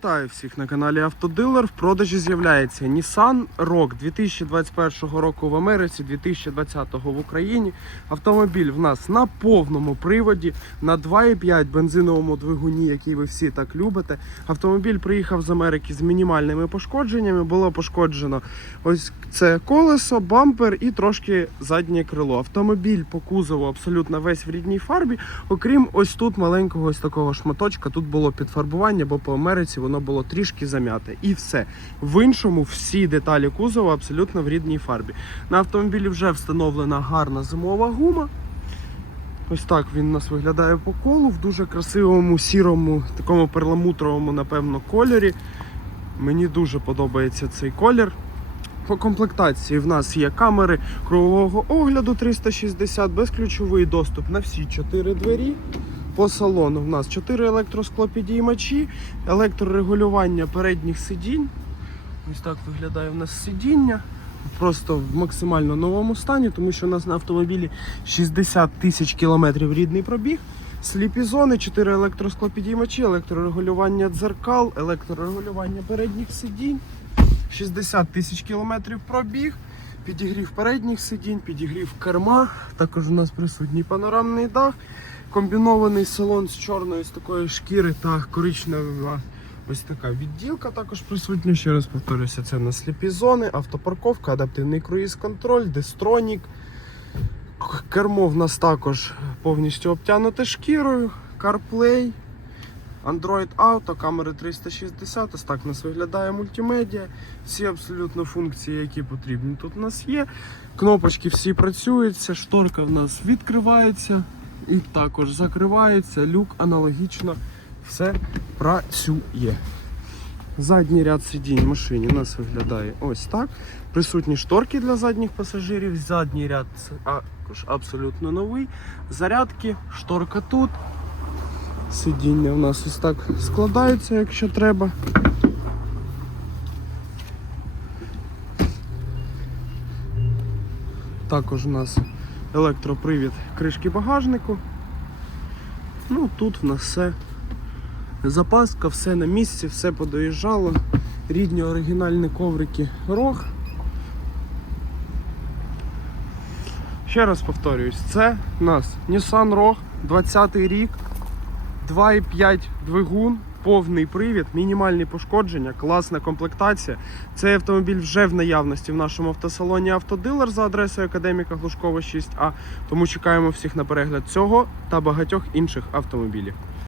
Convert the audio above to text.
Вітаю всіх на каналі Автодилер. В продажі з'являється Nissan Rogue 2021 року в Америці, 2020 в Україні. Автомобіль в нас на повному приводі на 2,5 бензиновому двигуні, який ви всі так любите. Автомобіль приїхав з Америки з мінімальними пошкодженнями. Було пошкоджено ось це колесо, бампер і трошки заднє крило. Автомобіль по кузову абсолютно весь в рідній фарбі, окрім ось тут маленького ось такого шматочка. Тут було підфарбування, бо по Америці воно було трішки зам'яте. І все. В іншому всі деталі кузова абсолютно в рідній фарбі. На автомобілі вже встановлена гарна зимова гума. Ось так він у нас виглядає по колу в дуже красивому сірому, такому перламутровому, напевно, кольорі. Мені дуже подобається цей колір. По комплектації в нас є камери кругового огляду 360, безключовий доступ на всі 4 двері. По салону в нас 4 електросклопідіймачі, електрорегулювання передніх сидінь. Ось так виглядає в нас сидіння. Просто в максимально новому стані, тому що у нас на автомобілі 60 тисяч кілометрів рідний пробіг. Сліпі зони, 4 електросклопідіймачі, електрорегулювання дзеркал, електрорегулювання передніх сидінь. 60 тисяч кілометрів пробіг, підігрів передніх сидінь, підігрів керма. Також у нас присутній панорамний дах, комбінований салон з чорної з такої шкіри та коричнева. Ось така відділка також присутня. Ще раз повторюся, це на сліпі зони, автопарковка, адаптивний круїз-контроль, дестронік. Кермо в нас також повністю обтянуте шкірою, CarPlay, Android Auto, камери 360, ось так у нас виглядає мультимедіа. Всі абсолютно функції, які потрібні, тут у нас є. Кнопочки всі працюються, шторка в нас відкривається також закривається. Люк аналогічно все працює. Задній ряд сидінь в машині у нас виглядає ось так. Присутні шторки для задніх пасажирів. Задній ряд також абсолютно новий. Зарядки, шторка тут. Сидіння у нас ось так складається, якщо треба. Також у нас електропривід кришки багажнику. Ну тут в нас все. Запаска, все на місці, все подоїжджало. Рідні оригінальні коврики рог. Ще раз повторююсь, це у нас Nissan Rogue 20 рік, 2,5 двигун, повний привід, мінімальні пошкодження, класна комплектація. Цей автомобіль вже в наявності в нашому автосалоні Автодилер за адресою Академіка Глушкова 6А. Тому чекаємо всіх на перегляд цього та багатьох інших автомобілів.